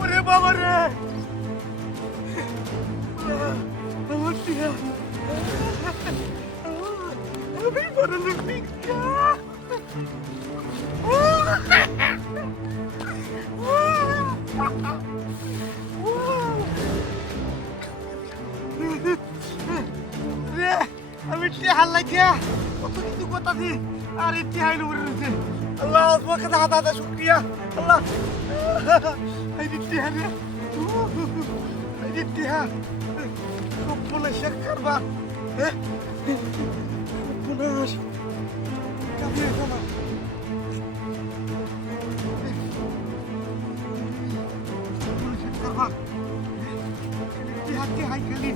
ওরে বাবা রে আমার টিয়া আমি বড় লোক ভিক্ষা রে আমি টিয়া লাগিয়া কত কিছু কথা দি আর টিয়া হইল রয়েছে আল্লাহ তোমাকে দাদা দাদা শুক্রিয়া আল্লাহ এই টিয়া রে এই টিয়া সব বলে শেখ করবা হ্যাঁ পুনাশ কাবিয়ে কমা শেখ করবা টিয়া কে হাই খালি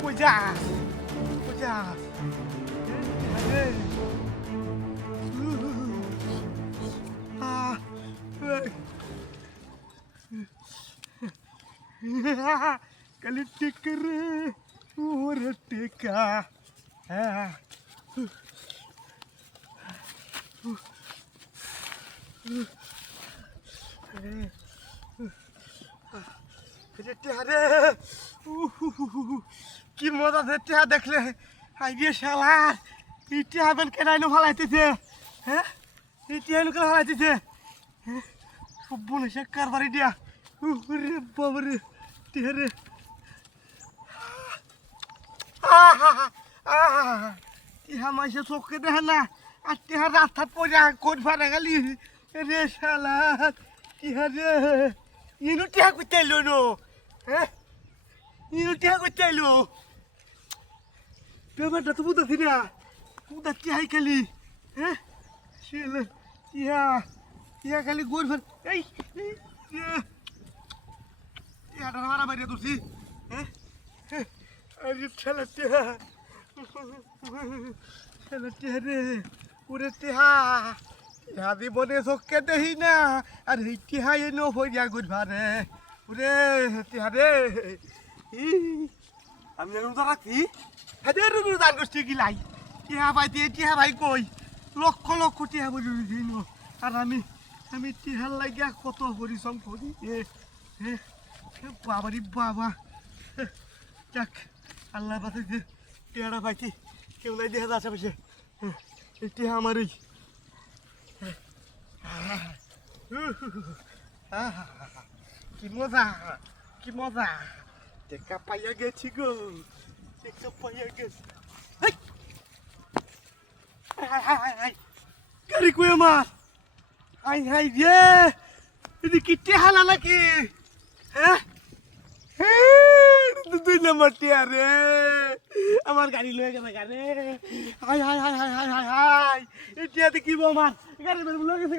Pujas, pujas. Kali tikar, orang tika. Ada. কি মজা টিয়া দেখলে আইডিয়া শালা এই টিয়া বেল কেনাইনো ফালাইতেছে হ্যাঁ এই টিয়া লোকের ফালাইতেছে সব বলে সে কারবারি দিয়া রে বাবারে টিয়া রে টিয়া মাইসে চোখে দেখে না আর টিয়া রাস্তাত পড়ে কোট ফাটা গেলি রে শালা টিয়া রে ইনু টিয়া করতে এলো নো হ্যাঁ ইনু টিয়া করতে এলো ব্যাপারটা তো বুঝতেছি না বুঝা টিহাই খালি হ্যাঁ টিহা খালি গোর ফেল এই টিহাটা মারা বাইরে ধরছি হ্যাঁ ঠেলা টিহা রে ওরে টিহা টিহা জীবনে চোখকে দেখি না আর এই টিহাই এনো হইয়া গোর ভারে ওরে টিহা রে আমি রোজা রাখছি হেদের দান গোষ্ঠী গিলাই টিহা ভাই দিয়ে টিহা ভাই কই লক্ষ লক্ষ টিহা বলি দিন আর আমি টিহার লাগিয়া কত পরিশ্রম করি বাবারি বাবা যাক আল্লাহ পাতে যে টিহাটা পাইছি কেউ নাই দেখা যাচ্ছে বসে এই টিহা আমারই কি মজা কি মজা দেখা পাইয়া গেছি গো দেখা পাইয়া গেছি গাড়ি কই আমার হাই হাই রে এদি কি টেহালা নাকি হ্যাঁ দুই নম্বর টিয়া রে আমার গাড়ি লয়ে গেছে গাড়ি high high high high high high high এই টিয়াতে কি আমার গাড়ি লয়ে গেছে